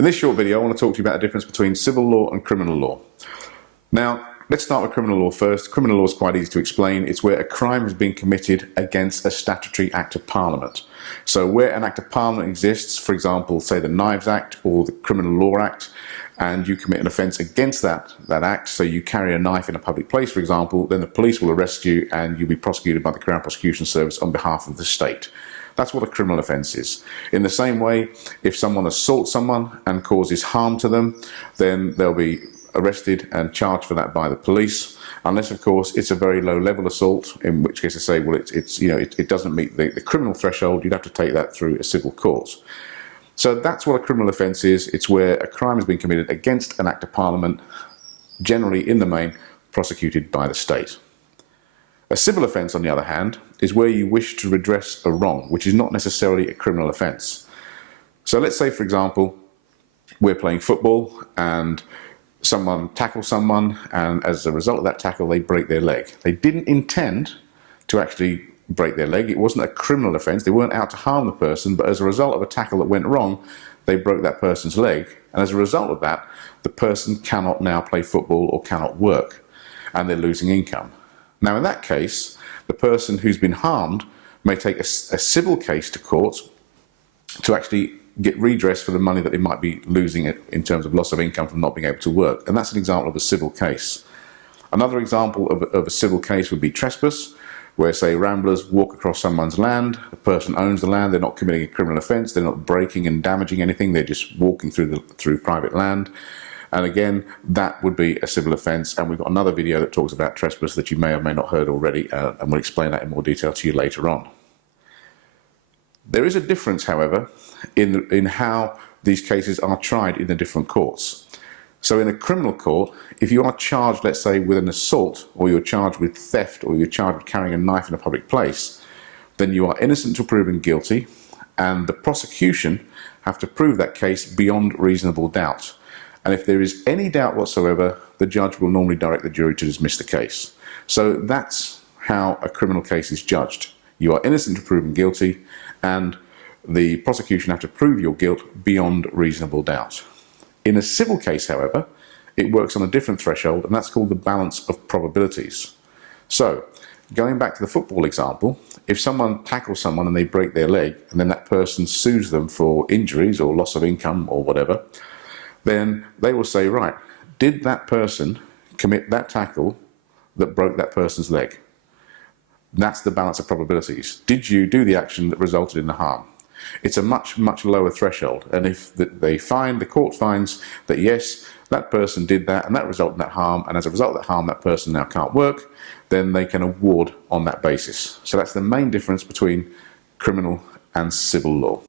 In this short video, I want to talk to you about the difference between civil law and criminal law. Now, let's start with criminal law first. Criminal law is quite easy to explain. It's where a crime has been committed against a statutory act of Parliament. So where an act of Parliament exists, for example, say the Knives Act or the Criminal Law Act, and you commit an offence against that act, so you carry a knife in a public place, for example, then the police will arrest you and you'll be prosecuted by the Crown Prosecution Service on behalf of the state. That's what a criminal offence is. In the same way, if someone assaults someone and causes harm to them, then they'll be arrested and charged for that by the police, unless of course it's a very low level assault, in which case they say, well, it doesn't meet the criminal threshold. You'd have to take that through a civil court. So that's what a criminal offence is. It's where a crime has been committed against an act of Parliament, generally in the main prosecuted by the state. A civil offence, on the other hand, is where you wish to redress a wrong, which is not necessarily a criminal offence. So let's say, for example, we're playing football and someone tackles someone, and as a result of that tackle they break their leg. They didn't intend to actually break their leg. It wasn't a criminal offence. They weren't out to harm the person, but as a result of a tackle that went wrong, they broke that person's leg, and as a result of that, the person cannot now play football or cannot work, and they're losing income. Now in that case, the person who's been harmed may take a civil case to court to actually get redress for the money that they might be losing in terms of loss of income from not being able to work, and that's an example of a civil case. Another example of a civil case would be trespass, where, say, ramblers walk across someone's land, the person owns the land, they're not committing a criminal offence, they're not breaking and damaging anything, they're just walking through private land. And again, that would be a civil offence, and we've got another video that talks about trespass that you may or may not heard already, and we'll explain that in more detail to you later on. There is a difference, however, in how these cases are tried in the different courts. So in a criminal court, if you are charged, let's say, with an assault, or you're charged with theft, or you're charged with carrying a knife in a public place, then you are innocent until proven guilty, and the prosecution have to prove that case beyond reasonable doubt. And if there is any doubt whatsoever, the judge will normally direct the jury to dismiss the case. So that's how a criminal case is judged. You are innocent until proven guilty, and the prosecution have to prove your guilt beyond reasonable doubt. In a civil case, however, it works on a different threshold, and that's called the balance of probabilities. So, going back to the football example, if someone tackles someone and they break their leg, and then that person sues them for injuries or loss of income or whatever, then they will say, right, did that person commit that tackle that broke that person's leg? That's the balance of probabilities. Did you do the action that resulted in the harm? It's a much, much lower threshold, and if the court finds that yes, that person did that and that resulted in that harm, and as a result of that harm that person now can't work, then they can award on that basis. So that's the main difference between criminal and civil law.